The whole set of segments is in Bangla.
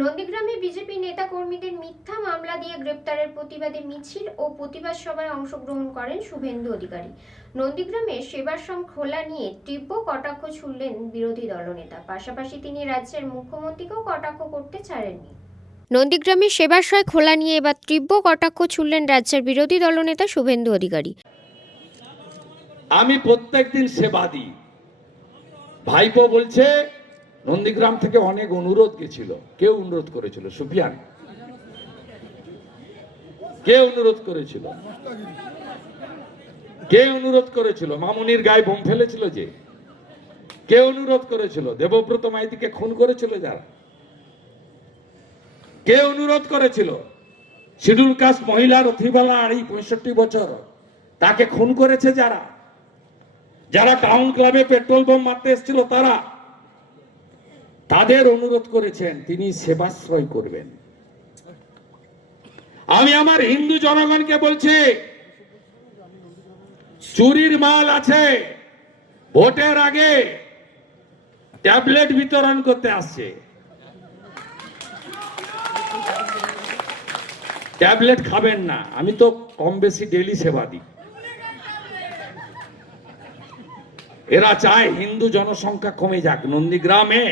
নন্দীগ্রামে বিজেপি নেতা কর্মীদের মিথ্যা মামলা দিয়ে গ্রেপ্তারের প্রতিবাদে মিছিল ও প্রতিবাদ সভায় অংশগ্রহণ করেন শুভেন্দু অধিকারী। নন্দীগ্রামে সেবাশ্রম খোলা নিয়ে তীব্র কটাক্ষ ছুড়লেন বিরোধী দলনেতা। পাশাপাশি তিনি রাজ্যের মুখ্যমন্ত্রীকেও কটাক্ষ করতে ছাড়েননি। নন্দীগ্রামে সেবাশ্রয় খোলা নিয়ে এবার তীব্র কটাক্ষ ছুড়লেন রাজ্যের বিরোধী দলনেতা শুভেন্দু অধিকারী। আমি প্রত্যেকদিন সেবা দিই। ভাইপো বলছে নন্দীগ্রাম থেকে অনেক অনুরোধ গেছিল। কেউ অনুরোধ করেছিল? সুফিয়ান কে অনুরোধ করেছিল? কে অনুরোধ করেছিল? মামুনির গায়ে বোম ফেলেছিল যে কে অনুরোধ করেছিল? দেবব্রত মাইতিকে খুন করেছিল যারা, কে অনুরোধ করেছিল? শিডিউল কাস্ট মহিলা রথিবালা 65 বছর, তাকে খুন করেছে যারা, যারা টাউন ক্লাবে পেট্রোল বোম মারতে এসেছিল তারা, তাদের অনুরোধ করেছেন তিনি সেবাশ্রয় করবেন। আমি আমার হিন্দু জনগণকে বলছি, চুরির মাল আছে, ভোটের আগে ট্যাবলেট বিতরণ করতে আসছে। ট্যাবলেট খাবেন না। আমি তো কম বেশি ডেইলি সেবা দিই। এরা চায় হিন্দু জনসংখ্যা কমে যাক নন্দীগ্রামে,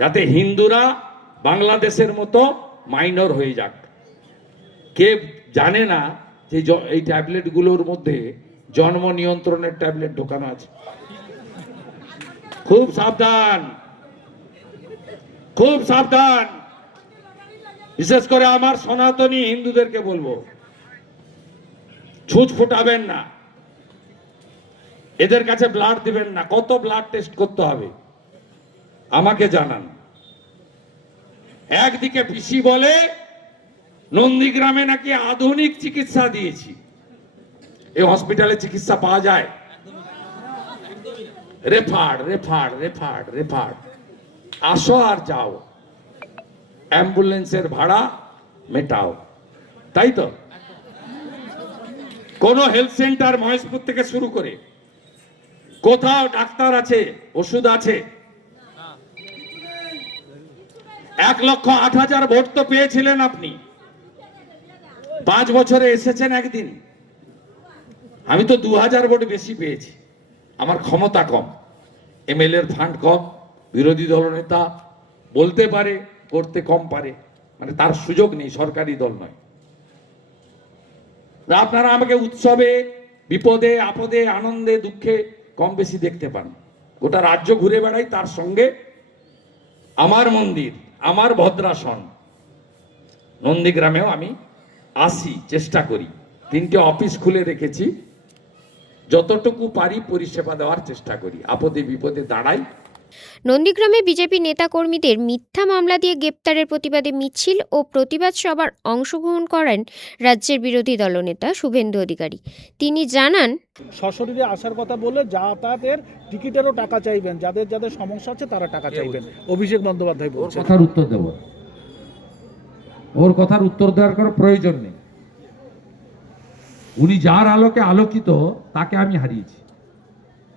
যাতে হিন্দুরা বাংলাদেশের মতো মাইনর হয়ে যাক। কে জানে না যে এই ট্যাবলেট গুলোর মধ্যে জন্ম নিয়ন্ত্রণের ট্যাবলেট ঢোকানো আছে। খুব সাবধান, খুব সাবধান। বিশেষ করে আমার সনাতনী হিন্দুদেরকে বলবো, ছুঁচ ফুটাবেন না, এদের কাছে ব্লাড দিবেন না। কত ব্লাড টেস্ট করতে হবে আমাকে জানান। একদিকে পিসি বলে নন্দীগ্রামে নাকি আধুনিক চিকিৎসা দিয়েছি। এই হসপিটালে চিকিৎসা পাওয়া যায়? Referred referred referred referred. আসো আর যাও, অ্যাম্বুলেন্সের ভাড়া মেটাও, তাই তো? কোন হেলথ সেন্টার মহেশপুর থেকে শুরু করে কোথাও ডাক্তার আছে, ওষুধ আছে? 1,08,000 ভোট তো পেয়েছিলেন আপনি, 5 বছরে এসেছেন একদিন। আমি তো 2,000 ভোট বেশি পেয়েছি। আমার ক্ষমতা কম, এমএলএ এর ফান্ড কম, বিরোধী দলনেতা বলতে পারে, করতে কম পারে, মানে তার সুযোগ নেই, সরকারি দল নয়। আপনারা আমাকে উৎসবে, বিপদে আপদে, আনন্দে দুঃখে কম বেশি দেখতে পান। গোটা রাজ্য ঘুরে বেড়াই, তার সঙ্গে আমার মন্দির, আমার ভদ্রাসন নন্দীগ্রামেও আমি আসি, চেষ্টা করি। 3টে অফিস খুলে রেখেছি, যতটুকু পারি পরিষেবা দেওয়ার চেষ্টা করি, আপদে বিপদে দাঁড়াই। নন্দীগ্রামে বিজেপি নেতাকর্মীদের মিথ্যা মামলা দিয়ে গ্রেপ্তারের প্রতিবাদে মিছিল ও প্রতিবাদ সভার অংশগ্রহণ করেন রাজ্যের বিরোধী দলনেতা শুভেন্দু অধিকারী। তিনি জানান, সশরীরে আসার কথা বলে যাতায়াতের টিকিটেরও টাকা চাইবেন, যাদের যাদের সমস্যা আছে তারা টাকা চাইবেন। অভিষেক বন্দ্যোপাধ্যায় বলছেন। কথার উত্তর দেব, ওর কথার উত্তর দেওয়ার কোনো প্রয়োজন নেই। উনি যার আলোকে আলোকিত তাকে আমি হারিয়েছি।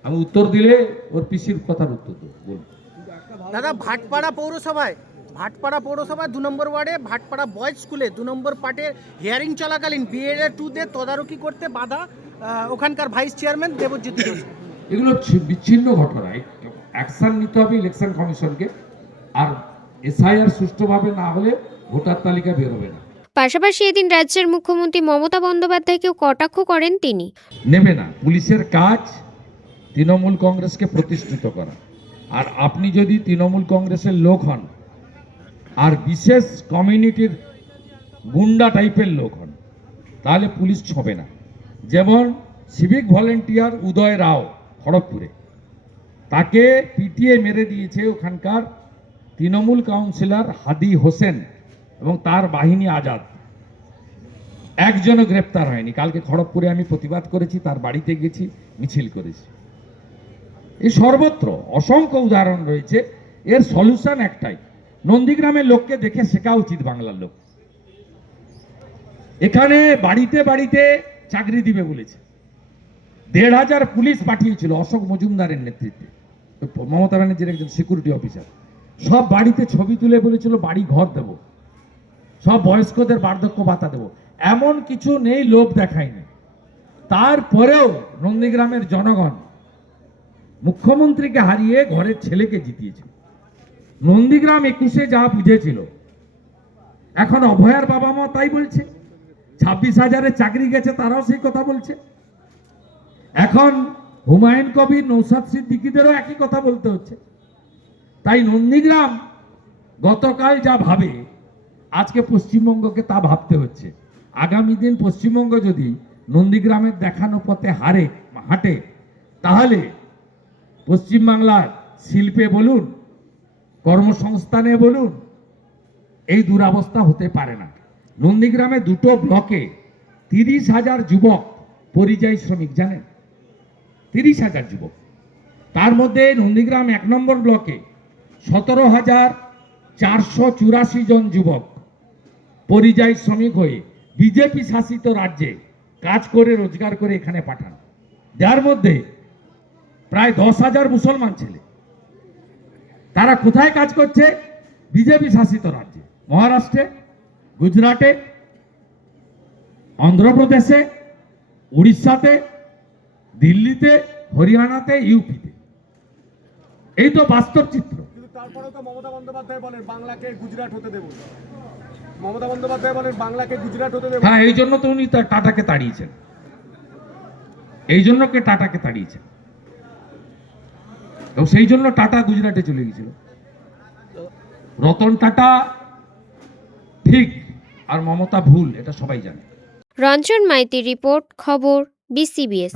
আমি উত্তর দিলে ওর পিসির কথার উত্তর দেব। বলুন দাদা, ভাটপাড়া পৌরসভায় 2 নম্বর ওয়ার্ডে ভাটপাড়া বয়েজ স্কুলে 2 নম্বর পার্টের হিয়ারিং চলাকালীন BED-2 তদারকি করতে বাধা ওখানকার ভাইস চেয়ারম্যান দেবজিৎ ঘোষ। এগুলো বিচ্ছিন্ন ঘটনা। অ্যাকশন নিতে হবে ইলেকশন কমিশনকে, আর এসআইআর সুষ্ঠুভাবে না হলে ভোটার তালিকা বেরোবে না। পাশাপাশি এদিন রাজ্যের মুখ্যমন্ত্রী মমতা বন্দ্যোপাধ্যায়কেও কটাক্ষ করেন তিনি। নেবে না। পুলিশের কাজ তৃণমূল কংগ্রেসকে প্রতিষ্ঠিত করা, আর আপনি যদি তৃণমূল কংগ্রেসের লোক হন আর বিশেষ কমিউনিটির গুন্ডা টাইপের লোক হন, তাহলে পুলিশ ছোঁবে না। যেমন সিভিক ভলেন্টিয়ার উদয় রাও খড়গপুরে, তাকে পিটিয়ে মেরে দিয়েছে ওখানকার তৃণমূল কাউন্সিলর হাদি হোসেন এবং তার বাহিনী আজাদ। একজনও গ্রেপ্তার হয়নি। কালকে খড়গপুরে আমি প্রতিবাদ করেছি, তার বাড়িতে গেছি, মিছিল করেছি। এই সর্বত্র অসংখ্য উদাহরণ রয়েছে। এর সলিউশন একটাই, নন্দীগ্রামের লোককে দেখে শেখা উচিত বাংলার লোক। এখানে বাড়িতে বাড়িতে চাকরি দিবে বলেছে, 1,500 পুলিশ পাঠিয়েছিল অশোক মজুমদারের নেতৃত্বে, মমতা ব্যানার্জির একজন সিকিউরিটি অফিসার। সব বাড়িতে ছবি তুলে বলেছিল বাড়ি ঘর দেব, সব বয়স্কদের বার্ধক্য ভাতা দেব। এমন কিছু নেই, লোভ দেখায়নি। তারপরেও নন্দীগ্রামের জনগণ মুখ্যমন্ত্রীকে হারিয়ে ঘরের ছেলেকে জিতিয়েছে। নন্দীগ্রাম 21-এ যা বুঝেছিল, এখন অভয়ার বাবা মা তাই বলছে। 26,000-এর চাকরি গেছে, তারাও সেই কথা বলছে। এখন হুমায়ুন কবির, নৌসাদ সিদ্দিকীদেরও একই কথা বলতে হচ্ছে। তাই নন্দীগ্রাম গতকাল যা ভাবে, আজকে পশ্চিমবঙ্গকে তা ভাবতে হচ্ছে। আগামী দিন পশ্চিমবঙ্গ যদি নন্দীগ্রামের দেখানো পথে হাঁটে, তাহলে পশ্চিমবাংলার শিল্পে বলুন, কর্মসংস্থানে বলুন, এই দুরবস্থা হতে পারে না। নন্দীগ্রামে 2টো ব্লকে 30,000 যুবক পরিযায়ী শ্রমিক, জানেন? 30,000 যুবক। তার মধ্যে নন্দীগ্রাম 1 নম্বর ব্লকে 17,484 জন যুবক পরিযায়ী শ্রমিক হয়ে বিজেপি শাসিত রাজ্যে কাজ করে রোজগার করে এখানে পাঠান। যার মধ্যে প্রায় 10,000 মুসলমান ছেলে। তারা কোথায় কাজ করছে? বিজেপি শাসিত রাজ্যে, মহারাষ্ট্রে, গুজরাটে, অন্ধ্রপ্রদেশে, উড়িষ্যাতে, দিল্লিতে, হরিয়ানাতে, ইউপিতে। এই তো বাস্তব চিত্র। কিন্তু তারপরেও তো মমতা বন্দ্যোপাধ্যায় বলেন বাংলাকে গুজরাট হতে দেব। মমতা বন্দ্যোপাধ্যায় বলেন বাংলাকে গুজরাট হতে দেব। হ্যাঁ, এই জন্য তো উনি টাটাকে তাড়িয়েছেন। এই জন্য টাটাকে তাড়িয়েছেন, এবং সেই জন্য টাটা গুজরাটে চলে গেছিল। রতন টাটা ঠিক আর মমতা ভুল, এটা সবাই জানে। রঞ্জন মাইতির রিপোর্ট, খবর BCBS।